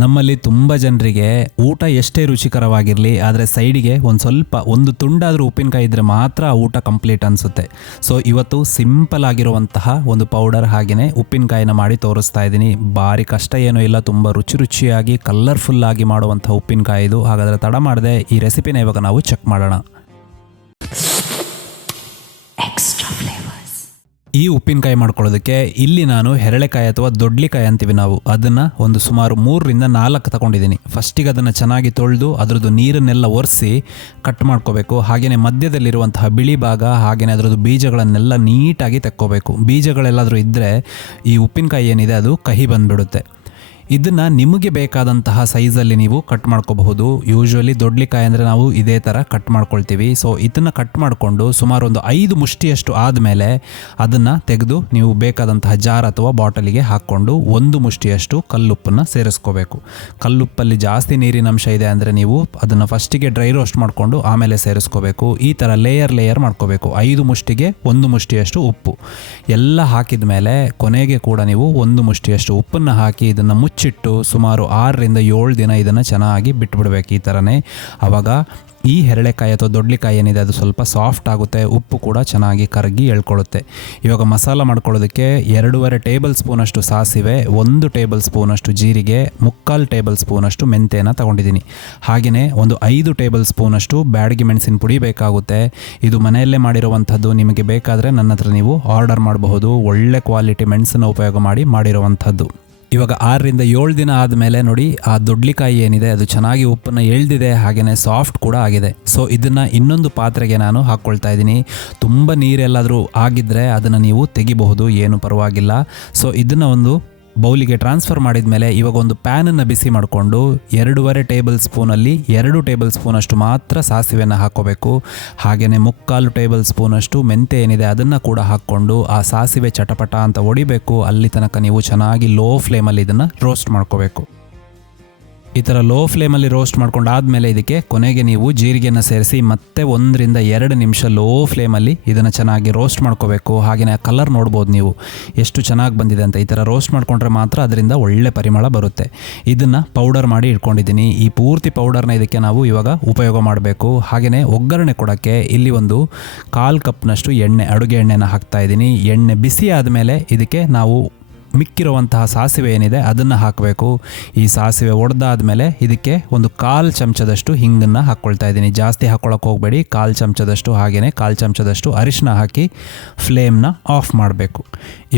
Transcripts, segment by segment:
ನಮ್ಮಲ್ಲಿ ತುಂಬ ಜನರಿಗೆ ಊಟ ಎಷ್ಟೇ ರುಚಿಕರವಾಗಿರಲಿ, ಆದರೆ ಸೈಡಿಗೆ ಒಂದು ತುಂಡಾದರೂ ಉಪ್ಪಿನಕಾಯಿ ಇದ್ದರೆ ಮಾತ್ರ ಆ ಊಟ ಕಂಪ್ಲೀಟ್ ಅನಿಸುತ್ತೆ. ಸೊ ಇವತ್ತು ಸಿಂಪಲ್ ಆಗಿರುವಂತಹ ಒಂದು ಪೌಡರ್ ಹಾಗೆಯೇ ಉಪ್ಪಿನಕಾಯಿನ ಮಾಡಿ ತೋರಿಸ್ತಾ ಇದ್ದೀನಿ. ಭಾರಿ ಕಷ್ಟ ಏನೂ ಇಲ್ಲ, ತುಂಬ ರುಚಿಯಾಗಿ ಕಲರ್ಫುಲ್ಲಾಗಿ ಮಾಡುವಂಥ ಉಪ್ಪಿನಕಾಯಿ ಇದು. ಹಾಗಾದರೆ ತಡ ಮಾಡದೆ ಈ ರೆಸಿಪಿನ ಇವಾಗ ನಾವು ಚೆಕ್ ಮಾಡೋಣ. ಈ ಉಪ್ಪಿನಕಾಯಿ ಮಾಡ್ಕೊಳ್ಳೋದಕ್ಕೆ ಇಲ್ಲಿ ನಾನು ಹೆರಳೆಕಾಯಿ ಅಥವಾ ದೊಡ್ಲಿಕಾಯಿ ಅಂತೀವಿ ನಾವು, ಅದನ್ನು ಒಂದು ಸುಮಾರು 3 ರಿಂದ 4 ತಗೊಂಡಿದ್ದೀನಿ. ಫಸ್ಟಿಗೆ ಅದನ್ನು ಚೆನ್ನಾಗಿ ತೊಳೆದು ಅದರದ್ದು ನೀರನ್ನೆಲ್ಲ ಒರೆಸಿ ಕಟ್ ಮಾಡ್ಕೋಬೇಕು. ಹಾಗೆಯೇ ಮಧ್ಯದಲ್ಲಿರುವಂತಹ ಬಿಳಿ ಭಾಗ ಹಾಗೆಯೇ ಅದರದ್ದು ಬೀಜಗಳನ್ನೆಲ್ಲ ನೀಟಾಗಿ ತೆಕ್ಕೋಬೇಕು. ಬೀಜಗಳೆಲ್ಲಾದರೂ ಇದ್ದರೆ ಈ ಉಪ್ಪಿನಕಾಯಿ ಏನಿದೆ ಅದು ಕಹಿ ಬಂದುಬಿಡುತ್ತೆ. ಇದನ್ನು ನಿಮಗೆ ಬೇಕಾದಂತಹ ಸೈಜಲ್ಲಿ ನೀವು ಕಟ್ ಮಾಡ್ಕೋಬಹುದು. ಯೂಶ್ವಲಿ ದೊಡ್ಲಿಕಾಯಿ ಅಂದರೆ ನಾವು ಇದೇ ಥರ ಕಟ್ ಮಾಡ್ಕೊಳ್ತೀವಿ. ಸೊ ಇದನ್ನು ಕಟ್ ಮಾಡಿಕೊಂಡು ಸುಮಾರು ಒಂದು 5 ಮುಷ್ಟಿಯಷ್ಟು ಆದಮೇಲೆ ಅದನ್ನು ತೆಗೆದು ನೀವು ಬೇಕಾದಂತಹ ಜಾರ್ ಅಥವಾ ಬಾಟಲಿಗೆ ಹಾಕ್ಕೊಂಡು 1 ಮುಷ್ಟಿಯಷ್ಟು ಕಲ್ಲುಪ್ಪನ್ನು ಸೇರಿಸ್ಕೋಬೇಕು. ಕಲ್ಲುಪ್ಪಲ್ಲಿ ಜಾಸ್ತಿ ನೀರಿನ ಅಂಶ ಇದೆ ಅಂದರೆ ನೀವು ಅದನ್ನು ಫಸ್ಟಿಗೆ ಡ್ರೈ ರೋಸ್ಟ್ ಮಾಡಿಕೊಂಡು ಆಮೇಲೆ ಸೇರಿಸ್ಕೋಬೇಕು. ಈ ಥರ ಲೇಯರ್ ಮಾಡ್ಕೋಬೇಕು. 5 ಮುಷ್ಟಿಗೆ 1 ಮುಷ್ಟಿಯಷ್ಟು ಉಪ್ಪು ಎಲ್ಲ ಹಾಕಿದ ಮೇಲೆ ಕೊನೆಗೆ ಕೂಡ ನೀವು 1 ಮುಷ್ಟಿಯಷ್ಟು ಉಪ್ಪನ್ನು ಹಾಕಿ ಇದನ್ನು ಮುಚ್ಚಿಟ್ಟು ಸುಮಾರು 6 ರಿಂದ 7 ದಿನ ಇದನ್ನು ಚೆನ್ನಾಗಿ ಬಿಟ್ಬಿಡ್ಬೇಕು. ಈ ಥರನೇ ಆವಾಗ ಈ ಹೆರಳೆಕಾಯಿ ಅಥವಾ ದೊಡ್ಲಿಕಾಯಿ ಏನಿದೆ ಅದು ಸ್ವಲ್ಪ ಸಾಫ್ಟ್ ಆಗುತ್ತೆ, ಉಪ್ಪು ಕೂಡ ಚೆನ್ನಾಗಿ ಕರಗಿ ಎಳ್ಕೊಳ್ಳುತ್ತೆ. ಇವಾಗ ಮಸಾಲ ಮಾಡ್ಕೊಳ್ಳೋದಕ್ಕೆ 2.5 ಟೇಬಲ್ ಸ್ಪೂನಷ್ಟು ಸಾಸಿವೆ, 1 ಟೇಬಲ್ ಸ್ಪೂನಷ್ಟು ಜೀರಿಗೆ, 3/4 ಟೇಬಲ್ ಸ್ಪೂನಷ್ಟು ಮೆಂತ್ಯನ ತಗೊಂಡಿದ್ದೀನಿ. ಹಾಗೆಯೇ ಒಂದು 5 ಟೇಬಲ್ ಸ್ಪೂನಷ್ಟು ಬ್ಯಾಡಗಿ ಮೆಣಸಿನ ಪುಡಿ ಬೇಕಾಗುತ್ತೆ. ಇದು ಮನೆಯಲ್ಲೇ ಮಾಡಿರುವಂಥದ್ದು. ನಿಮಗೆ ಬೇಕಾದರೆ ನನ್ನ ಹತ್ರ ನೀವು ಆರ್ಡರ್ ಮಾಡಬಹುದು. ಒಳ್ಳೆ ಕ್ವಾಲಿಟಿ ಮೆಣಸನ್ನು ಉಪಯೋಗ ಮಾಡಿರುವಂಥದ್ದು. ಇವಾಗ 6 ರಿಂದ 7 ದಿನ ಆದಮೇಲೆ ನೋಡಿ ಆ ದೊಡ್ಲಿಕಾಯಿ ಏನಿದೆ ಅದು ಚೆನ್ನಾಗಿ ಉಪ್ಪನ್ನು ಎಳ್ದಿದೆ, ಹಾಗೆಯೇ ಸಾಫ್ಟ್ ಕೂಡ ಆಗಿದೆ. ಸೊ ಇದನ್ನು ಇನ್ನೊಂದು ಪಾತ್ರೆಗೆ ನಾನು ಹಾಕ್ಕೊಳ್ತಾ ಇದ್ದೀನಿ. ತುಂಬ ನೀರೆಲ್ಲಾದರೂ ಆಗಿದ್ದರೆ ಅದನ್ನು ನೀವು ತೆಗಿಬಹುದು, ಏನು ಪರವಾಗಿಲ್ಲ. ಸೊ ಇದನ್ನು ಒಂದು ಬೌಲಿಗೆ ಟ್ರಾನ್ಸ್ಫರ್ ಮಾಡಿದ ಮೇಲೆ ಇವಾಗ ಒಂದು ಪ್ಯಾನನ್ನು ಬಿಸಿ ಮಾಡಿಕೊಂಡು 2.5 ಟೇಬಲ್ ಸ್ಪೂನಲ್ಲಿ 2 ಟೇಬಲ್ ಸ್ಪೂನಷ್ಟು ಮಾತ್ರ ಸಾಸಿವೆಯನ್ನು ಹಾಕ್ಕೋಬೇಕು. ಹಾಗೆಯೇ 3/4 ಟೇಬಲ್ ಸ್ಪೂನಷ್ಟು ಮೆಂತ್ಯ ಏನಿದೆ ಅದನ್ನು ಕೂಡ ಹಾಕ್ಕೊಂಡು ಆ ಸಾಸಿವೆ ಚಟಪಟ ಅಂತ ಹೊಡಿಬೇಕು. ಅಲ್ಲಿ ತನಕ ನೀವು ಚೆನ್ನಾಗಿ ಲೋ ಫ್ಲೇಮಲ್ಲಿ ಇದನ್ನು ರೋಸ್ಟ್ ಮಾಡ್ಕೋಬೇಕು. ಈ ಥರ ಲೋ ಫ್ಲೇಮಲ್ಲಿ ರೋಸ್ಟ್ ಮಾಡ್ಕೊಂಡಾದಮೇಲೆ ಇದಕ್ಕೆ ಕೊನೆಗೆ ನೀವು ಜೀರಿಗೆಯನ್ನು ಸೇರಿಸಿ ಮತ್ತೆ 1 ರಿಂದ 2 ನಿಮಿಷ ಲೋ ಫ್ಲೇಮಲ್ಲಿ ಇದನ್ನು ಚೆನ್ನಾಗಿ ರೋಸ್ಟ್ ಮಾಡ್ಕೋಬೇಕು. ಹಾಗೆಯೇ ಕಲರ್ ನೋಡ್ಬೋದು ನೀವು ಎಷ್ಟು ಚೆನ್ನಾಗಿ ಬಂದಿದೆ ಅಂತ. ಈ ಥರ ರೋಸ್ಟ್ ಮಾಡ್ಕೊಂಡ್ರೆ ಮಾತ್ರ ಅದರಿಂದ ಒಳ್ಳೆ ಪರಿಮಳ ಬರುತ್ತೆ. ಇದನ್ನು ಪೌಡರ್ ಮಾಡಿ ಇಟ್ಕೊಂಡಿದ್ದೀನಿ. ಈ ಪೂರ್ತಿ ಪೌಡರ್ನ ಇದಕ್ಕೆ ನಾವು ಇವಾಗ ಉಪಯೋಗ ಮಾಡಬೇಕು. ಹಾಗೆಯೇ ಒಗ್ಗರಣೆ ಕೊಡೋಕ್ಕೆ ಇಲ್ಲಿ ಒಂದು 1/4 ಕಪ್ನಷ್ಟು ಅಡುಗೆ ಎಣ್ಣೆನ ಹಾಕ್ತಾ ಇದ್ದೀನಿ. ಎಣ್ಣೆ ಬಿಸಿ ಆದಮೇಲೆ ಇದಕ್ಕೆ ನಾವು ಮಿಕ್ಕಿರುವಂತಹ ಸಾಸಿವೆ ಏನಿದೆ ಅದನ್ನು ಹಾಕಬೇಕು. ಈ ಸಾಸಿವೆ ಒಡೆದಾದ್ಮೇಲೆ ಇದಕ್ಕೆ ಒಂದು 1/4 ಚಮಚದಷ್ಟು ಹಿಂಗನ್ನು ಹಾಕ್ಕೊಳ್ತಾ ಇದ್ದೀನಿ. ಜಾಸ್ತಿ ಹಾಕ್ಕೊಳ್ಳೋಕೆ ಹೋಗಬೇಡಿ. 1/4 ಚಮಚದಷ್ಟು ಹಾಗೆಯೇ 1/4 ಚಮಚದಷ್ಟು ಅರಿಶಿನ ಹಾಕಿ ಫ್ಲೇಮ್ನ ಆಫ್ ಮಾಡಬೇಕು.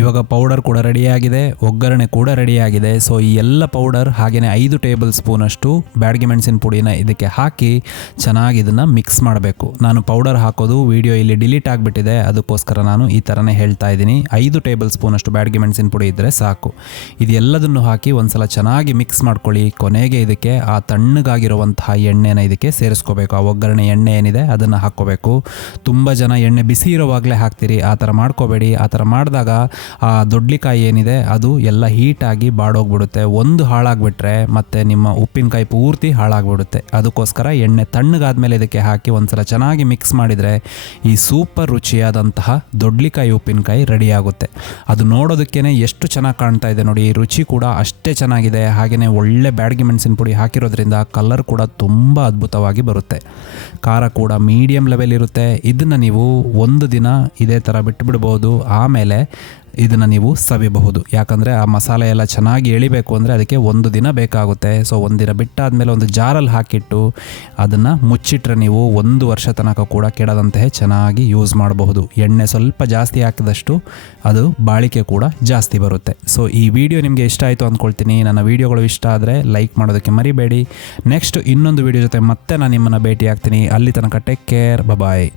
ಇವಾಗ ಪೌಡರ್ ಕೂಡ ರೆಡಿಯಾಗಿದೆ, ಒಗ್ಗರಣೆ ಕೂಡ ರೆಡಿಯಾಗಿದೆ. ಸೊ ಈ ಎಲ್ಲ ಪೌಡರ್ ಹಾಗೆಯೇ 5 ಟೇಬಲ್ ಸ್ಪೂನಷ್ಟು ಬ್ಯಾಡಗಿ ಮೆಣಸಿನ ಪುಡಿನ ಇದಕ್ಕೆ ಹಾಕಿ ಚೆನ್ನಾಗಿ ಇದನ್ನು ಮಿಕ್ಸ್ ಮಾಡಬೇಕು. ನಾನು ಪೌಡರ್ ಹಾಕೋದು ವಿಡಿಯೋ ಇಲ್ಲಿ ಡಿಲೀಟ್ ಆಗಿಬಿಟ್ಟಿದೆ, ಅದಕ್ಕೋಸ್ಕರ ನಾನು ಈ ಥರನೇ ಹೇಳ್ತಾ ಇದ್ದೀನಿ. 5 ಟೇಬಲ್ ಸ್ಪೂನಷ್ಟು ಬ್ಯಾಡಗಿ ಮೆಣಸಿನ ಪುಡಿ ಇದ್ದರೆ ಸಾಕು. ಇದೆಲ್ಲದನ್ನು ಹಾಕಿ ಒಂದ್ಸಲ ಚೆನ್ನಾಗಿ ಮಿಕ್ಸ್ ಮಾಡ್ಕೊಳ್ಳಿ. ಕೊನೆಗೆ ಇದಕ್ಕೆ ಆ ತಣ್ಣಗಾಗಿರುವಂತಹ ಎಣ್ಣೆನ ಇದಕ್ಕೆ ಸೇರಿಸ್ಕೋಬೇಕು. ಆ ಒಗ್ಗರಣೆ ಎಣ್ಣೆ ಏನಿದೆ ಅದನ್ನು ಹಾಕ್ಕೋಬೇಕು. ತುಂಬ ಜನ ಎಣ್ಣೆ ಬಿಸಿ ಇರೋವಾಗಲೇ ಹಾಕ್ತೀರಿ, ಆ ಥರ ಮಾಡ್ಕೋಬೇಡಿ. ಆ ಥರ ಮಾಡಿದಾಗ ಆ ದೊಡ್ಲಿಕಾಯಿ ಏನಿದೆ ಅದು ಎಲ್ಲ ಹೀಟಾಗಿ ಬಾಡೋಗ್ಬಿಡುತ್ತೆ. ಒಂದು ಹಾಳಾಗ್ಬಿಟ್ರೆ ಮತ್ತೆ ನಿಮ್ಮ ಉಪ್ಪಿನಕಾಯಿ ಪೂರ್ತಿ ಹಾಳಾಗ್ಬಿಡುತ್ತೆ. ಅದಕ್ಕೋಸ್ಕರ ಎಣ್ಣೆ ತಣ್ಣಗಾದ್ಮೇಲೆ ಇದಕ್ಕೆ ಹಾಕಿ ಒಂದ್ಸಲ ಚೆನ್ನಾಗಿ ಮಿಕ್ಸ್ ಮಾಡಿದರೆ ಈ ಸೂಪರ್ ರುಚಿಯಾದಂತಹ ದೊಡ್ಲಿಕಾಯಿ ಉಪ್ಪಿನಕಾಯಿ ರೆಡಿಯಾಗುತ್ತೆ. ಅದು ನೋಡೋದಕ್ಕೇ ಎಷ್ಟು ಚೆನ್ನಾಗಿ ಕಾಣ್ತಾ ಇದೆ ನೋಡಿ. ರುಚಿ ಕೂಡ ಅಷ್ಟೇ ಚೆನ್ನಾಗಿದೆ. ಹಾಗೆಯೇ ಒಳ್ಳೆ ಬ್ಯಾಡಗಿ ಮೆಣಸಿನ ಪುಡಿ ಹಾಕಿರೋದ್ರಿಂದ ಕಲರ್ ಕೂಡ ತುಂಬ ಅದ್ಭುತವಾಗಿ ಬರುತ್ತೆ. ಖಾರ ಕೂಡ ಮೀಡಿಯಂ ಲೆವೆಲ್ ಇರುತ್ತೆ. ಇದನ್ನು ನೀವು 1 ದಿನ ಇದೇ ಥರ ಬಿಟ್ಟುಬಿಡ್ಬೋದು. ಆಮೇಲೆ ಇದನ್ನು ನೀವು ಸವಿಬಹುದು. ಯಾಕಂದರೆ ಆ ಮಸಾಲೆ ಎಲ್ಲ ಚೆನ್ನಾಗಿ ಎಳಿಬೇಕು ಅಂದರೆ ಅದಕ್ಕೆ 1 ದಿನ ಬೇಕಾಗುತ್ತೆ. ಸೊ 1 ದಿನ ಬಿಟ್ಟಾದಮೇಲೆ ಒಂದು ಜಾರಲ್ಲಿ ಹಾಕಿಟ್ಟು ಅದನ್ನು ಮುಚ್ಚಿಟ್ರೆ ನೀವು 1 ವರ್ಷ ತನಕ ಕೂಡ ಕೆಡದಂತೆ ಚೆನ್ನಾಗಿ ಯೂಸ್ ಮಾಡಬಹುದು. ಎಣ್ಣೆ ಸ್ವಲ್ಪ ಜಾಸ್ತಿ ಹಾಕಿದಷ್ಟು ಅದು ಬಾಳಿಕೆ ಕೂಡ ಜಾಸ್ತಿ ಬರುತ್ತೆ. ಸೊ ಈ ವಿಡಿಯೋ ನಿಮಗೆ ಇಷ್ಟ ಆಯಿತು ಅಂದ್ಕೊಳ್ತೀನಿ. ನನ್ನ ವಿಡಿಯೋಗಳು ಇಷ್ಟ ಆದರೆ ಲೈಕ್ ಮಾಡೋದಕ್ಕೆ ಮರಿಬೇಡಿ. ನೆಕ್ಸ್ಟ್ ಇನ್ನೊಂದು ವಿಡಿಯೋ ಜೊತೆ ಮತ್ತೆ ನಾನು ನಿಮ್ಮನ್ನು ಭೇಟಿ ಆಗ್ತೀನಿ. ಅಲ್ಲಿ ತನಕ ಟೇಕ್ ಕೇರ್, ಬಾಯ್.